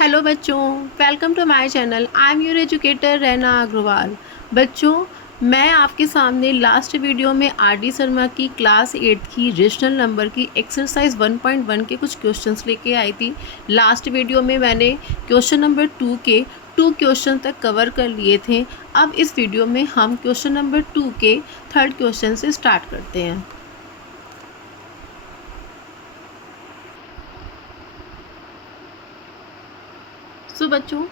Hello बच्चों, welcome to my channel. I am your educator Raina Agarwal. बच्चों, मैं आपके सामने लास्ट वीडियो में आर.डी. शर्मा की क्लास 8 की रेशनल नंबर की एक्सरसाइज 1.1 के कुछ क्वेश्चंस लेके आई थी। लास्ट वीडियो में मैंने क्वेश्चन नंबर 2 के 2 क्वेश्चन तक कवर कर लिए थे। अब इस वीडियो में हम क्वेश्चन नंबर 2 के 3rd क्वेश्चन से स्टार्ट करते हैं। सो बच्चों,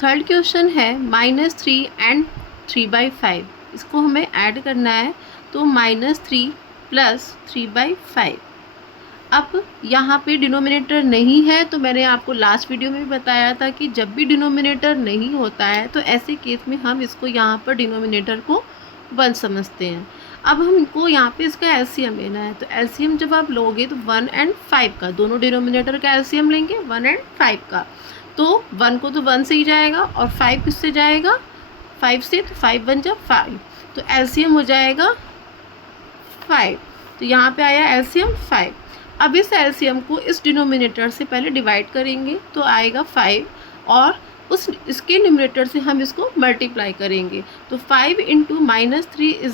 3rd क्वेश्चन है -3 एंड 3/5। इसको हमें ऐड करना है, तो -3 + 3/5। अब यहाँ पे डिनोमिनेटर नहीं है, तो मैंने आपको लास्ट वीडियो में भी बताया था कि जब भी डिनोमिनेटर नहीं होता है तो ऐसे केस में हम इसको यहाँ पर डिनोमिनेटर को 1 समझते हैं। अब हमको यहाँ पे इसका एलसीएम लेना है, तो एलसीएम जब आप लोगे तो 1 एंड 5 का, दोनों डिनोमिनेटर का एलसीएम लेंगे 1 एंड 5 का। तो 1 को तो 1 से ही जाएगा और 5 किससे जाएगा, 5 से, तो 5 बन जा 5, तो एलसीएम हो जाएगा 5। तो यहाँ पे आया एलसीएम 5। अब इस एलसीएम को इस डिनोमिनेटर से पहले डिवाइड करेंगे तो आएगा 5, और इसके न्यूमरेटर से हम इसको मल्टीप्लाई करेंगे, तो 5 × -3 =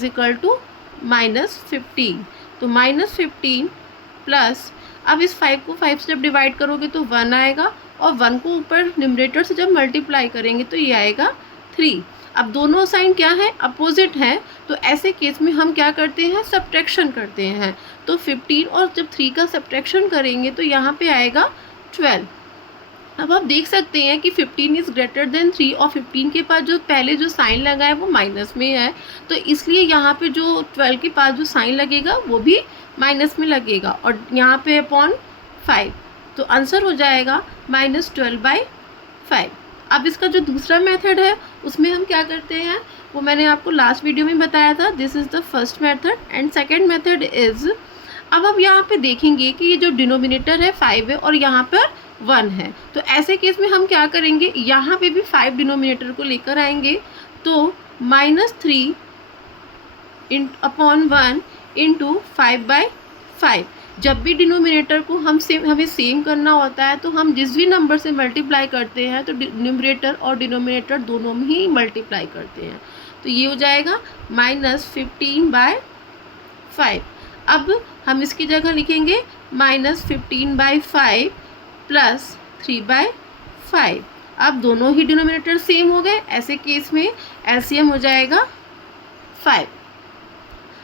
-15। तो -15 प्लस, अब इस 5 को 5 से जब डिवाइड करोगे तो 1 आएगा, और 1 को ऊपर न्यूमरेटर से जब मल्टीप्लाई करेंगे तो ये आएगा 3। अब दोनों साइन क्या है, अपोजिट है, तो ऐसे केस में हम क्या करते हैं, सब्ट्रैक्शन करते हैं। तो 15 और जब 3 का सब्ट्रैक्शन करेंगे तो यहाँ पे आएगा 12। अब आप देख सकते हैं कि 15 इज़ ग्रेटर देन 3, और 15 के पास जो पहले जो साइन लगा है वो माइनस में है, तो इसलिए यहाँ पे जो 12 के पास जो साइन लगेगा वो भी माइनस में लगेगा, और यहाँ पे अपॉन 5, तो आंसर हो जाएगा -12/5। अब इसका जो दूसरा मेथड है उसमें हम क्या करते हैं, वो मैंने आपको लास्ट वीडियो में बताया था। This is the first method, and second method is, अब आप यहाँ पे देखेंगे कि ये जो डिनोमिनेटर है 5 है और यहाँ पर 1 है, तो ऐसे केस में हम क्या करेंगे, यहाँ पे भी 5 डिनोमिनेटर को लेकर आएंगे, तो -3 अपॉन 1 × 5/5। जब भी डिनोमिनेटर को हमें सेम करना होता है तो हम जिस भी नंबर से मल्टीप्लाई करते हैं तो न्यूमरेटर और डिनोमिनेटर दोनों में ही मल्टीप्लाई करते हैं, तो ये हो जाएगा -15/5। अब हम इसकी जगह लिखेंगे -15/5 + 3/5। अब दोनों ही डिनोमिनेटर सेम हो गए, ऐसे केस में एलसीएम हो जाएगा 5।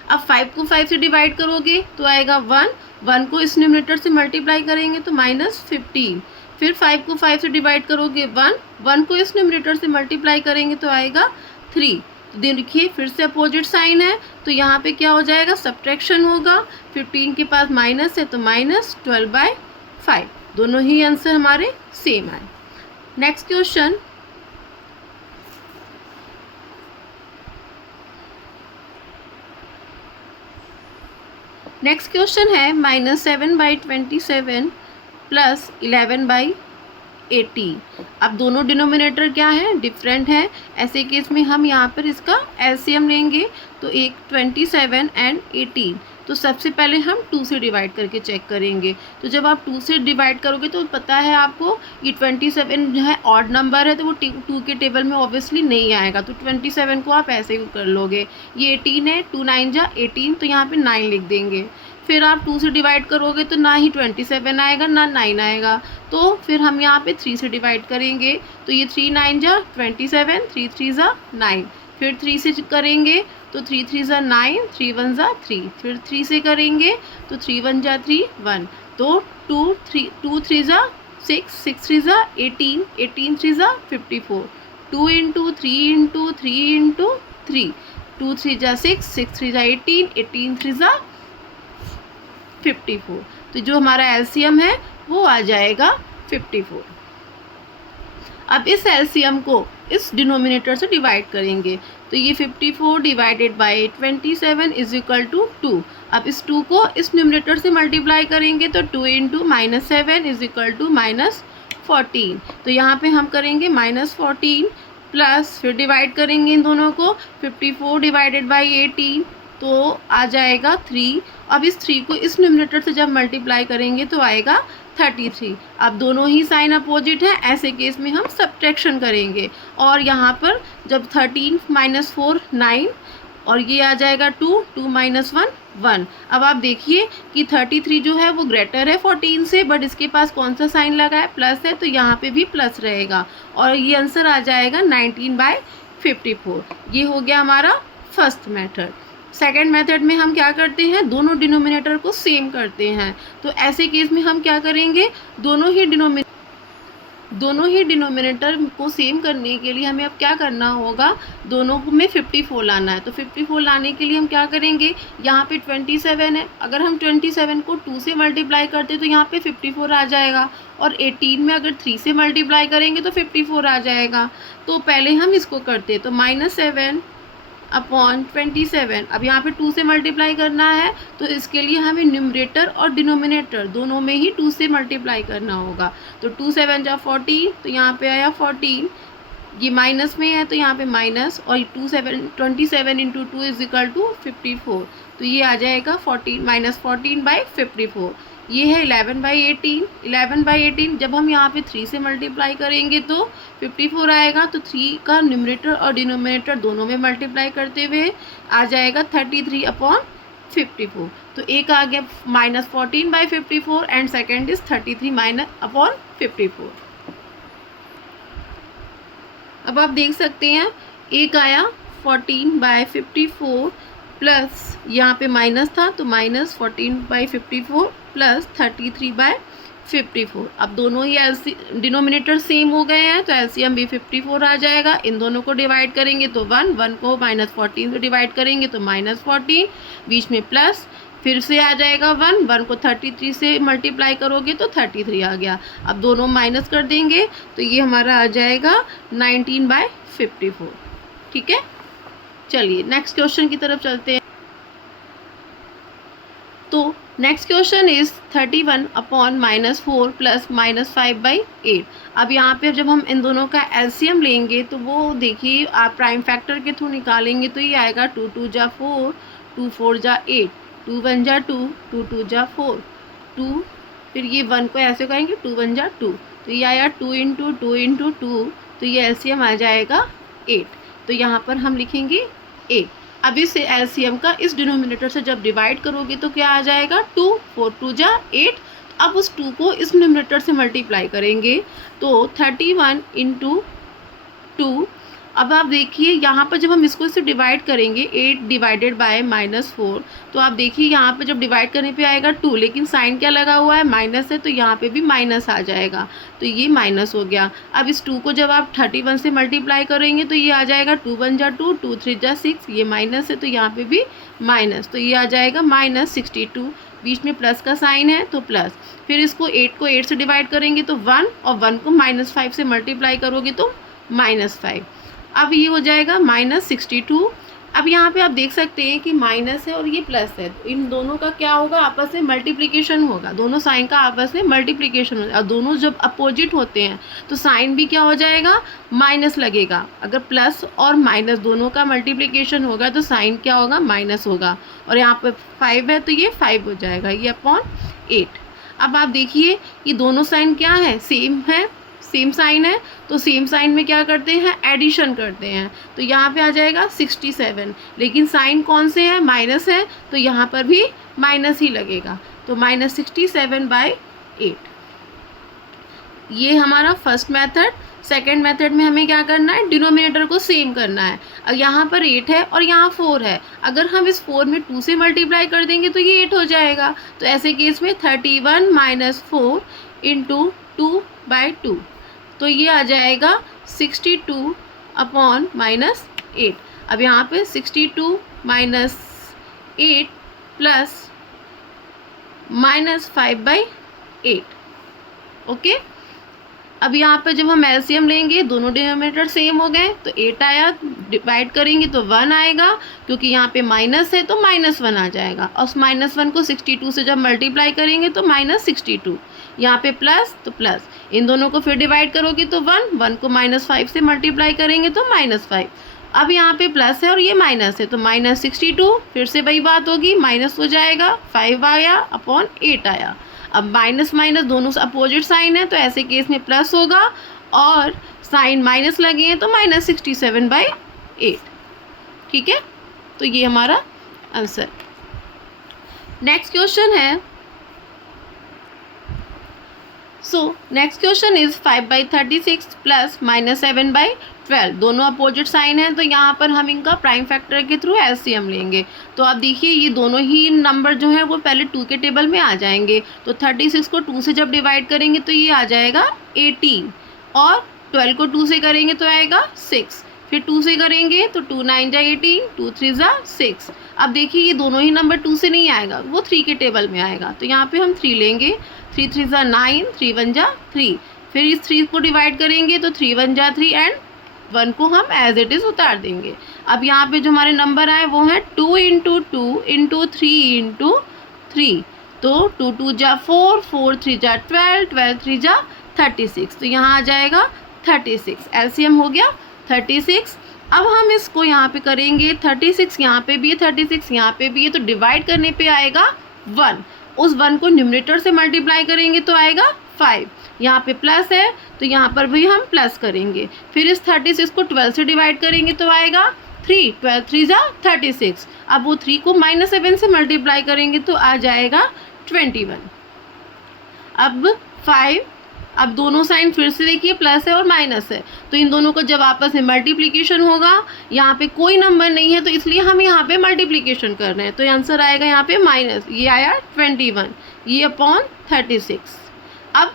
अब 5 को 5 से डिवाइड करोगे तो आएगा 1, 1 को इस न्यूमरेटर से मल्टीप्लाई करेंगे तो -15, फिर 5 को 5 से डिवाइड करोगे 1, 1 को इस न्यूमरेटर से मल्टीप्लाई करेंगे तो आएगा 3। तो देखिए फिर से अपोजिट साइन है, तो यहाँ पे क्या हो जाएगा, सब्ट्रैक्शन होगा, 15 के पास माइनस है तो -12/5। दोनों ही आंसर हमारे सेम आए। नेक्स्ट क्वेश्चन, नेक्स्ट क्वेश्चन है -7/27 + 11/18। अब दोनों डिनोमिनेटर क्या है, डिफरेंट है, ऐसे केस में हम यहाँ पर इसका एलसीएम लेंगे, तो एक 27 एंड 18, तो सबसे पहले हम 2 से डिवाइड करके चेक करेंगे। तो जब आप 2 से डिवाइड करोगे तो पता है आपको ये 27 जो है ऑड नंबर है, तो वो 2 के टेबल में ऑब्वियसली नहीं आएगा, तो 27 को आप ऐसे ही कर लोगे। ये 18 है, 2 9 जा 18, तो यहाँ पे 9 लिख देंगे। फिर आप 2 से डिवाइड करोगे तो ना ही 27 आएगा ना 9 आएगा, तो फिर हम यहाँ पे 3 से डिवाइड करेंगे, तो ये 3 9 जा 27, 3 3 जा 9, फिर 3 से करेंगे तो 3 3 जा 9, 3 1 जा 3, फिर 3 से करेंगे तो 3 1 जा 3 1, तो 2 3 जा 6, 6 3 जा 18, 18 3 जा 54, 2 × 3 × 3 × 3, 2 3 जा 6, 6 3 जा 18, 18 3 जा 54, तो जो हमारा एलसीएम है वो आ जाएगा 54। अब इस एलसीएम को इस डिनोमिनेटर से डिवाइड करेंगे, तो ये 54 डिवाइडेड बाय 27 = 2। अब इस 2 को इस न्यूमरेटर से मल्टीप्लाई करेंगे तो 2 × -7 = -14, तो यहाँ पे हम करेंगे -14 प्लस, फिर डिवाइड करेंगे इन दोनों को, 54 डिवाइडेड बाय 18, तो आ जाएगा 3। अब इस 3 को इस न्यूमरेटर से जब मल्टीप्लाई करेंगे तो आएगा 33। अब दोनों ही साइन अपोजिट है, ऐसे केस में हम सब्ट्रैक्शन करेंगे और यहाँ पर जब 13 - 4 9 और ये आ जाएगा 2 2 - 1 1। अब आप देखिए कि 33 जो है वो ग्रेटर है 14 से, बट इसके पास कौन सा साइन लगा है, प्लस है, तो यहाँ पे भी प्लस रहेगा और ये आंसर आ जाएगा 19/54। ये हो गया हमारा फर्स्ट मेथड। सेकेंड मेथड में हम क्या करते हैं, दोनों डिनोमिनेटर को सेम करते हैं। तो ऐसे केस में हम क्या करेंगे, दोनों ही डिनोमिनेटर को सेम करने के लिए हमें अब क्या करना होगा, दोनों में 54 लाना है। तो 54 लाने के लिए हम क्या करेंगे, यहाँ पे 27 है, अगर हम 27 को 2 से मल्टीप्लाई करते तो यहाँ पे 54 आ जाएगा और 18 में अगर 3 से मल्टीप्लाई करेंगे तो 54 आ जाएगा। तो पहले हम इसको करते, तो -7 अपॉन 27। अब यहाँ पे 2 से मल्टीप्लाई करना है तो इसके लिए हमें न्यूमरेटर और डिनोमिनेटर दोनों में ही 2 से मल्टीप्लाई करना होगा। तो 2 7 जा 14, तो यहाँ पे आया 14, ये माइनस में है तो यहाँ पे माइनस, और 27 इंटू 2 इज इक्वल टू 54। तो ये आ जाएगा 14 - 14/54। ये है 11/18। 11/18 जब हम यहाँ पे 3 से मल्टीप्लाई करेंगे तो 54 आएगा। तो 3 का न्यूमरेटर और डिनोमिनेटर दोनों में मल्टीप्लाई करते हुए आ जाएगा 33/54। तो एक आ गया -14/54 एंड सेकेंड इज 33/54। अब आप देख सकते हैं एक आया 14/54 प्लस यहाँ पे माइनस था तो -14/54 प्लस 33/54। अब दोनों ही डिनोमिनेटर सेम हो गए हैं तो एलसीएम भी 54 आ जाएगा। इन दोनों को डिवाइड करेंगे तो 1 1 को -14 से डिवाइड करेंगे तो -14, बीच में प्लस, फिर से आ जाएगा 1 1 को 33 से मल्टीप्लाई करोगे तो 33 आ गया। अब दोनों माइनस कर देंगे तो ये हमारा आ जाएगा 19/54। ठीक है, चलिए नेक्स्ट क्वेश्चन की तरफ चलते हैं। तो next question is 31 upon -4 plus -5/8। अब यहाँ पे जब हम इन दोनों का एलसीएम लेंगे तो वो देखिए आप प्राइम फैक्टर के थ्रू निकालेंगे तो ये आएगा 2 2 जा 4, 2 4 जा 8, 2 1 जा 2, 2 2 जा 4, 2, फिर ये 1 को ऐसे करेंगे 2 1 जा 2, तो ये आया 2 इंटू 2 इंटू 2, तो ये एलसीएम आ जाएगा 8। तो यहाँ पर हम लिखेंगे 8। अब इस एलसीएम का इस डिनोमिनेटर से जब डिवाइड करोगे तो क्या आ जाएगा 2, 4 2 जा 8। अब उस 2 को इस डिनोमिनेटर से मल्टीप्लाई करेंगे तो 31 इंटू 2। अब आप देखिए यहाँ पर जब हम इसको इससे डिवाइड करेंगे 8 डिवाइडेड बाय -4, तो आप देखिए यहाँ पे जब डिवाइड करने पे आएगा 2, लेकिन साइन क्या लगा हुआ है, माइनस है, तो यहाँ पे भी माइनस आ जाएगा, तो ये माइनस हो गया। अब इस 2 को जब आप 31 से मल्टीप्लाई करेंगे तो ये आ जाएगा 2 1 जा 2, 2 3 जा 6, ये माइनस है तो यहाँ पे भी माइनस, तो ये आ जाएगा -62, बीच में प्लस का साइन है तो प्लस, फिर इसको 8 को 8 से डिवाइड करेंगे तो 1, और 1 को -5 से मल्टीप्लाई करोगे तो -5। अब ये हो जाएगा -62। अब यहाँ पे आप देख सकते हैं कि माइनस है और ये प्लस है, तो इन दोनों का क्या होगा, आपस में मल्टीप्लिकेशन होगा, दोनों साइन का आपस में मल्टीप्लिकेशन होगा। और दोनों जब अपोजिट होते हैं तो साइन भी क्या हो जाएगा, माइनस लगेगा। अगर प्लस और माइनस दोनों का मल्टीप्लिकेशन होगा तो साइन क्या होगा, माइनस होगा। और यहाँ पे 5 है तो ये 5 हो जाएगा, ये अपॉन 8। अब आप देखिए ये दोनों साइन क्या है, सेम है, सेम साइन है, तो सेम साइन में क्या करते हैं, एडिशन करते हैं। तो यहाँ पे आ जाएगा 67, लेकिन साइन कौन से है, माइनस है, तो यहाँ पर भी माइनस ही लगेगा, तो -67/8। ये हमारा फर्स्ट मेथड। सेकेंड मेथड में हमें क्या करना है, डिनोमिनेटर को सेम करना है। अब यहाँ पर 8 है और यहाँ 4 है, अगर हम इस 4 में 2 से मल्टीप्लाई कर देंगे तो ये 8 हो जाएगा। तो ऐसे केस में 31 - 4 इंटू 2/2, तो ये आ जाएगा 62 अपॉन -8। अब यहाँ पे 62 - 8 प्लस -5/8। ओके, अब यहाँ पे जब हम एलसीएम लेंगे दोनों डिनोमिनेटर सेम हो गए तो 8 आया, डिवाइड करेंगे तो 1 आएगा, क्योंकि यहाँ पे माइनस है तो -1 आ जाएगा। और उस -1 को 62 से जब मल्टीप्लाई करेंगे तो -62, यहाँ पे प्लस तो प्लस, इन दोनों को फिर डिवाइड करोगे तो 1 1 को -5 से मल्टीप्लाई करेंगे तो -5। अब यहाँ पे प्लस है और ये माइनस है तो -62, फिर से वही बात होगी, माइनस हो जाएगा, 5 आया अपॉन 8 आया। अब माइनस माइनस दोनों अपोजिट साइन है तो ऐसे केस में प्लस होगा, और साइन माइनस लगे हैं तो -67/8। ठीक है, तो ये हमारा आंसर। नेक्स्ट क्वेश्चन है, नेक्स्ट क्वेश्चन इज 5/36 प्लस -7/12। दोनों अपोजिट साइन है तो यहाँ पर हम इनका प्राइम फैक्टर के थ्रू एलसीएम लेंगे। तो आप देखिए ये दोनों ही नंबर जो है वो पहले 2 के टेबल में आ जाएंगे। तो 36 को 2 से जब डिवाइड करेंगे तो ये आ जाएगा 18, और 12 को 2 से करेंगे तो आएगा 6, फिर 2 से करेंगे तो 2 9 जा 18, 2 3 जा 6। अब देखिए ये दोनों ही नंबर 2 से नहीं आएगा, वो 3 के टेबल में आएगा। तो यहाँ पे हम 3 लेंगे, 3 3 जा 9, 3 1 जा 3, फिर इस 3 को डिवाइड करेंगे तो 3 1 जा 3 एंड 1 को हम एज इट इज़ उतार देंगे। अब यहाँ पे जो हमारे नंबर आए वो हैं 2 × 2 × 3 × 3। तो 2 2 जा 4, 4 3 जा 12, 12 3 जा 36। तो यहाँ आ जाएगा 36, एलसीएम हो गया 36। अब हम इसको यहाँ पे करेंगे, 36 यहाँ पे भी है, 36 यहाँ पे भी है, तो डिवाइड करने पे आएगा 1। उस 1 को न्यूमरेटर से मल्टीप्लाई करेंगे तो आएगा 5। यहाँ पे प्लस है तो यहाँ पर भी हम प्लस करेंगे। फिर इस 36 को 12 से डिवाइड करेंगे तो आएगा 3, 12 3 जा 36। अब वो 3 को -7 से मल्टीप्लाई करेंगे तो आ जाएगा 21। अब 5, अब दोनों साइन फिर से देखिए प्लस है और माइनस है, तो इन दोनों को जब आपस में मल्टीप्लिकेशन होगा, यहाँ पे कोई नंबर नहीं है तो इसलिए हम यहाँ पे मल्टीप्लिकेशन कर रहे हैं, तो आंसर आएगा यहाँ पे माइनस, ये आया 21, ये अपॉन 36। अब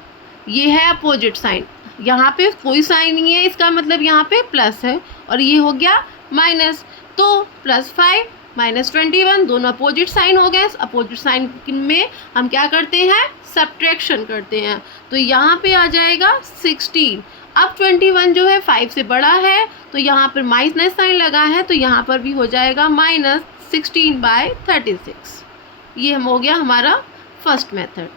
ये है अपोजिट साइन, यहाँ पे कोई साइन नहीं है, इसका मतलब यहाँ पे प्लस है, और ये हो गया माइनस, तो +5 -21 दोनों अपोजिट साइन हो गए। अपोजिट साइन में हम क्या करते हैं, सब्ट्रैक्शन करते हैं, तो यहाँ पे आ जाएगा 16। अब 21 जो है 5 से बड़ा है तो यहाँ पर माइनस साइन लगा है, तो यहाँ पर भी हो जाएगा -16/36। ये हो गया हमारा फर्स्ट मेथड।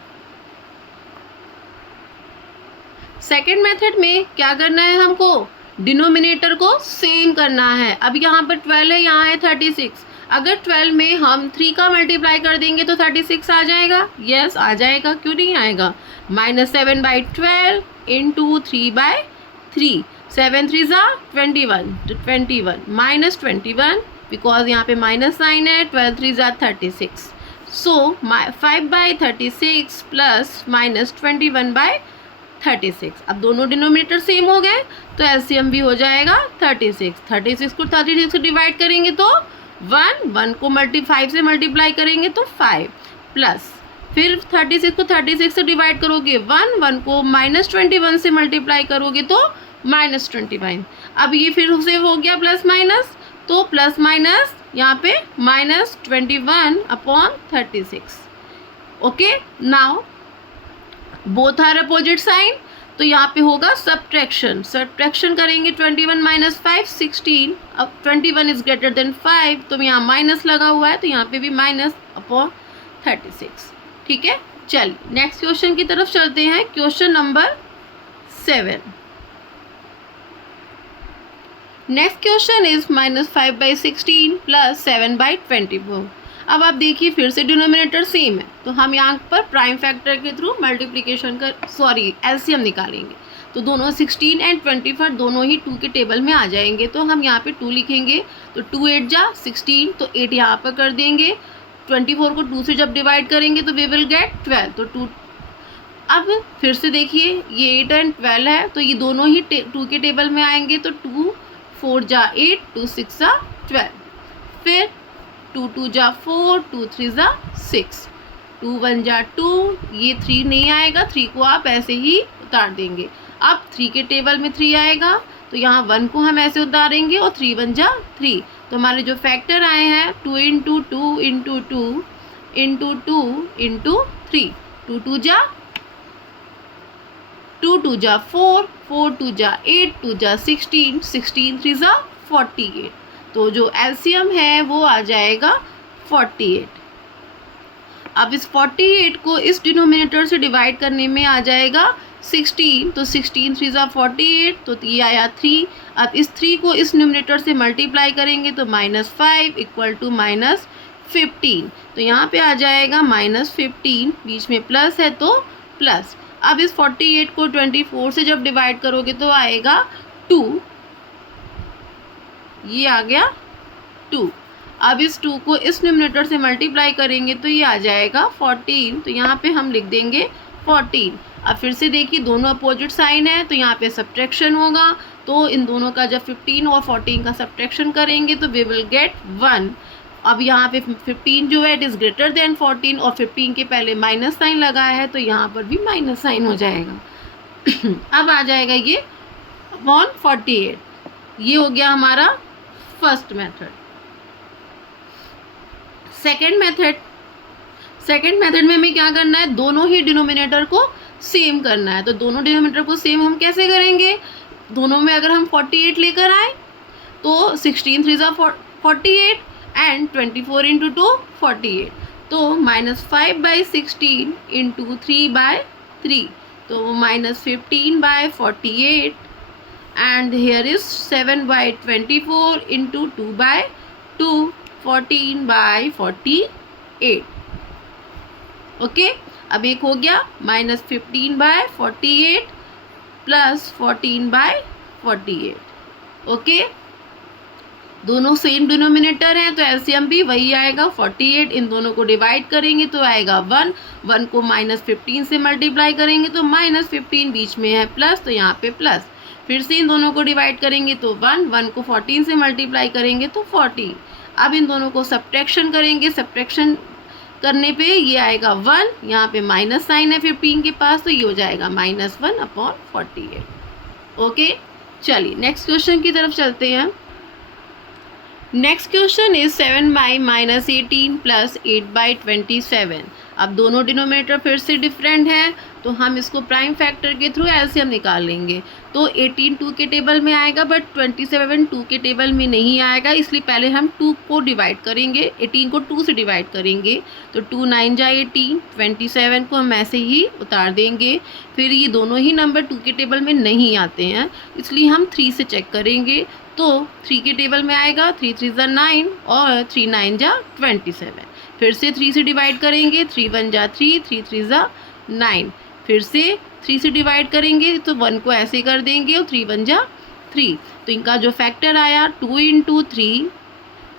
सेकेंड मेथड में क्या करना है, हमको डिनोमिनेटर को सेम करना है। अब यहाँ पर 12 है, यहाँ है 36। अगर 12 में हम 3 का मल्टीप्लाई कर देंगे तो 36 आ जाएगा। यस आ जाएगा, क्यों नहीं आएगा। -7/12 × 3/3, 7 3 जा 21, तो 21 -21 बिकॉज यहाँ पे माइनस साइन है, 12 3 जा 36। सो 5/36 प्लस -21/36। अब दोनों डिनोमिनेटर सेम हो गए तो एलसीएम भी हो जाएगा 36। 36 को 36 से डिवाइड करेंगे तो 1 को 5 से मल्टीप्लाई करेंगे तो 5, प्लस फिर 36 को 36 से डिवाइड करोगे 1 को -21 से मल्टीप्लाई करोगे तो -21। अब ये फिर से हो गया प्लस माइनस, तो प्लस माइनस यहाँ पे -21/36। Okay, now both are opposite sign, तो यहाँ पे होगा सब्ट्रैक्शन करेंगे। 21 - 5 16। अब 21 इज ग्रेटर देन 5, तो यहाँ माइनस लगा हुआ है तो यहाँ पे भी -36। ठीक है, चलिए नेक्स्ट क्वेश्चन की तरफ चलते हैं। Question number 7। Next question is -5/16 plus 7/24। अब आप देखिए फिर से डिनोमिनेटर सेम है, तो हम यहाँ पर प्राइम फैक्टर के थ्रू मल्टीप्लिकेशन एलसीएम निकालेंगे। तो दोनों 16 एंड 24 दोनों ही 2 के टेबल में आ जाएंगे, तो हम यहाँ पे 2 लिखेंगे, तो 2 8 जा 16, तो 8 यहाँ पर कर देंगे। 24 को 2 से जब डिवाइड करेंगे तो वी विल गेट 12, तो 2। अब फिर से देखिए ये 8 एंड 12 है, तो ये दोनों ही 2 के टेबल में आएंगे, तो 2 4 जा 8, 2 6 जा 12, फिर 2 2 जा 4, 2 3 जा 6, 2 1 जा 2, ये 3 नहीं आएगा, 3 को आप ऐसे ही उतार देंगे। अब 3 के टेबल में 3 आएगा, तो यहाँ 1 को हम ऐसे उतारेंगे और 3 1 जा 3, तो हमारे जो फैक्टर आए हैं 2 × 2 × 2 × 2 × 3, 2 2 जा 2 2 जा 4, 4 2 जा 8, 2 जा 16, 16 3 जा 48, तो जो एलसीएम है वो आ जाएगा 48। अब इस 48 को इस डिनोमिनेटर से डिवाइड करने में आ जाएगा 16, तो 16 3 जा 48, तो ये आया 3। अब इस 3 को इस न्यूमरेटर से मल्टीप्लाई करेंगे तो -5 = 15। तो यहाँ पे आ जाएगा -15, बीच में प्लस है तो प्लस। अब इस 48 को 24 से जब डिवाइड करोगे तो आएगा 2, ये आ गया 2। अब इस 2 को इस न्यूमरेटर से मल्टीप्लाई करेंगे तो ये आ जाएगा 14। तो यहाँ पे हम लिख देंगे 14। अब फिर से देखिए दोनों अपोजिट साइन है तो यहाँ पे सब्ट्रैक्शन होगा। तो इन दोनों का जब 15 और 14 का सब्ट्रैक्शन करेंगे तो वी विल गेट 1। अब यहाँ पे 15 जो है इट इज़ ग्रेटर देन 14 और 15 के पहले माइनस साइन लगा है तो यहाँ पर भी माइनस साइन हो जाएगा। अब आ जाएगा ये अपॉन 48। ये हो गया हमारा फर्स्ट मेथड। सेकेंड मेथड में हमें क्या करना है, दोनों ही डिनोमिनेटर को सेम करना है। तो दोनों डिनोमिनेटर को सेम हम कैसे करेंगे, दोनों में अगर हम 48 लेकर आए तो 16 3 ज़ा 48 एंड 24 इंटू 2 48। तो -5/16 इंटू 3/3 तो -15/48 and here is 7/24 into 2/2 14/48। Okay, अब एक हो गया -15/48 प्लस 14/48। ओके, दोनों सेम डिनोमिनेटर हैं तो एलसीएम भी वही आएगा 48। इन दोनों को डिवाइड करेंगे तो आएगा 1। 1 को -15 से मल्टीप्लाई करेंगे तो -15, बीच में है प्लस तो यहाँ पे प्लस। फिर से इन दोनों को डिवाइड करेंगे तो 1 को 14 से मल्टीप्लाई करेंगे तो 14। अब इन दोनों को सब्ट्रैक्शन करेंगे, सब्ट्रैक्शन करने पे ये आएगा 1, यहाँ पे माइनस साइन है 15 के पास तो ये हो जाएगा -1/48। ओके, चलिए नेक्स्ट क्वेश्चन की तरफ चलते हैं। Next question is 7/-18 plus 8/27। अब दोनों डिनोमिनेटर फिर से डिफरेंट हैं तो हम इसको प्राइम फैक्टर के थ्रू एलसीएम निकाल लेंगे। तो 18 2 के टेबल में आएगा बट 27 2 के टेबल में नहीं आएगा, इसलिए पहले हम 2 को डिवाइड करेंगे, 18 को 2 से डिवाइड करेंगे तो 2 9 जा 18, 27 को हम ऐसे ही उतार देंगे। फिर ये दोनों ही नंबर 2 के टेबल में नहीं आते हैं इसलिए हम 3 से चेक करेंगे तो 3 के टेबल में आएगा 3 3 जा 9 और 3 9 जा 27। फिर से 3 से डिवाइड करेंगे, 3 1 जा 3, 3 3 जा 9। फिर से 3 से डिवाइड करेंगे तो 1 को ऐसे कर देंगे और 3 1 जा 3। तो इनका जो फैक्टर आया 2 इंटू 3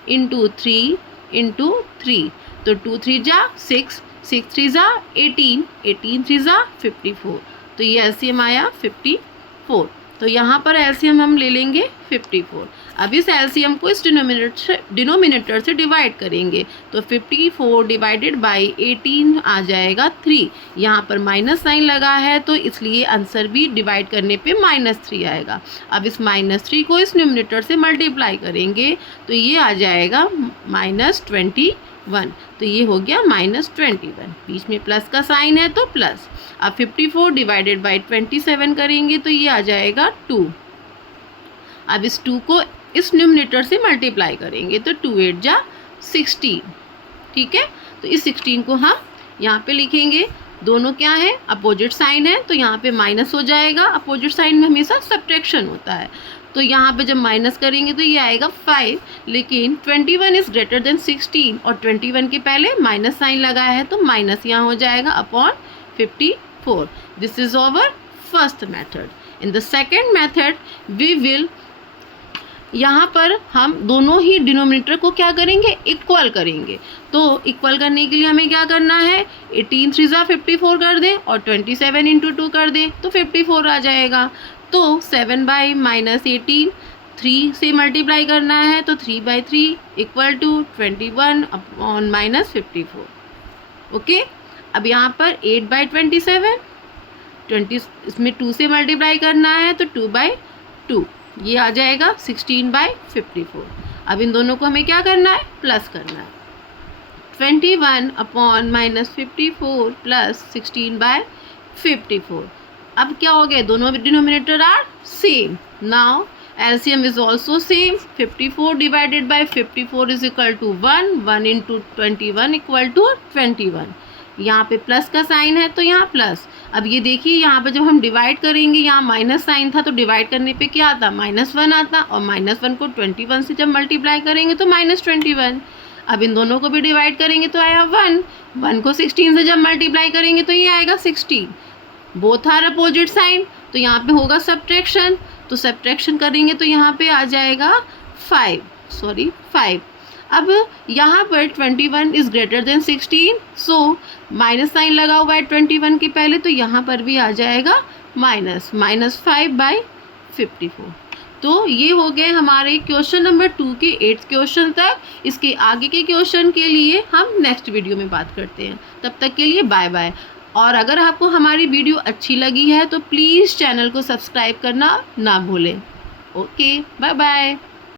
इंटू 3 इंटू 3 तो 2 3 जा 6, 6 3 जा 18, 18 3 जा 54। तो ये एलसीएम आया 54। तो यहाँ पर एलसीएम हम ले लेंगे 54। अब इस एलसीएम को इस डिनोमिनेटर से डिवाइड करेंगे तो 54 डिवाइडेड बाई 18 आ जाएगा 3। यहाँ पर माइनस साइन लगा है तो इसलिए आंसर भी डिवाइड करने पे -3 आएगा। अब इस -3 को इस न्यूमरेटर से मल्टीप्लाई करेंगे तो ये आ जाएगा -21। तो ये हो गया -21, बीच में प्लस का साइन है तो प्लस। अब 54 डिवाइडेड बाई 27 करेंगे तो ये आ जाएगा 2। अब इस 2 को इस न्यूमरेटर से मल्टीप्लाई करेंगे तो 2 8 जा 16। ठीक है, तो इस 16 को हम यहाँ पे लिखेंगे। दोनों क्या है, अपोजिट साइन है तो यहाँ पे माइनस हो जाएगा। अपोजिट साइन में हमेशा सब्ट्रैक्शन होता है तो यहाँ पे जब माइनस करेंगे तो ये आएगा 5। लेकिन 21 इज़ ग्रेटर देन 16 और 21 के पहले माइनस साइन लगा है तो माइनस यहाँ हो जाएगा upon 54। This is our first method. In the second method we will, यहाँ पर हम दोनों ही डिनोमिनेटर को क्या करेंगे, इक्वल करेंगे। तो इक्वल करने के लिए हमें क्या करना है, 18 3 जा 54 कर दें और 27 इंटू 2 कर दें तो 54 आ जाएगा। तो 7/-18 3 से मल्टीप्लाई करना है तो 3/3 इक्वल टू 21 अपॉन -54। ओके, अब यहाँ पर 8/27 20 इसमें 2 से मल्टीप्लाई करना है तो 2/2 ये आ जाएगा 16/54। अब इन दोनों को हमें क्या करना है, प्लस करना है। 21 अपॉन -54 प्लस 16/54। अब क्या हो गया, दोनों denominator are same. Now LCM is also same। 54 divided by 54 is equal to 1, 1 into 21 equal to 21। यहाँ पे प्लस का साइन है तो यहाँ प्लस। अब ये देखिए यहाँ पे जब हम डिवाइड करेंगे यहाँ माइनस साइन था तो डिवाइड करने पे क्या आता, -1 आता और -1 को 21 से जब मल्टीप्लाई करेंगे तो -21। अब इन दोनों को भी डिवाइड करेंगे तो आया 1, 1 को 16 से जब मल्टीप्लाई करेंगे तो ये आएगा 16। बोथ आर अपोजिट साइन, तो यहाँ पे होगा सब्ट्रैक्शन, तो सब्ट्रैक्शन करेंगे तो यहाँ पे आ जाएगा 5। अब यहाँ पर 21 is greater than 16, so minus sign लगा हुआ है 21 के पहले, तो यहाँ पर भी आ जाएगा -5/54। तो ये हो गए हमारे क्वेश्चन नंबर 2 के 8th क्वेश्चन तक। इसके आगे के क्वेश्चन के लिए हम नेक्स्ट वीडियो में बात करते हैं। तब तक के लिए बाय बाय। और अगर आपको हमारी वीडियो अच्छी लगी है तो प्लीज़ चैनल को सब्सक्राइब करना ना भूलें। Okay, bye bye.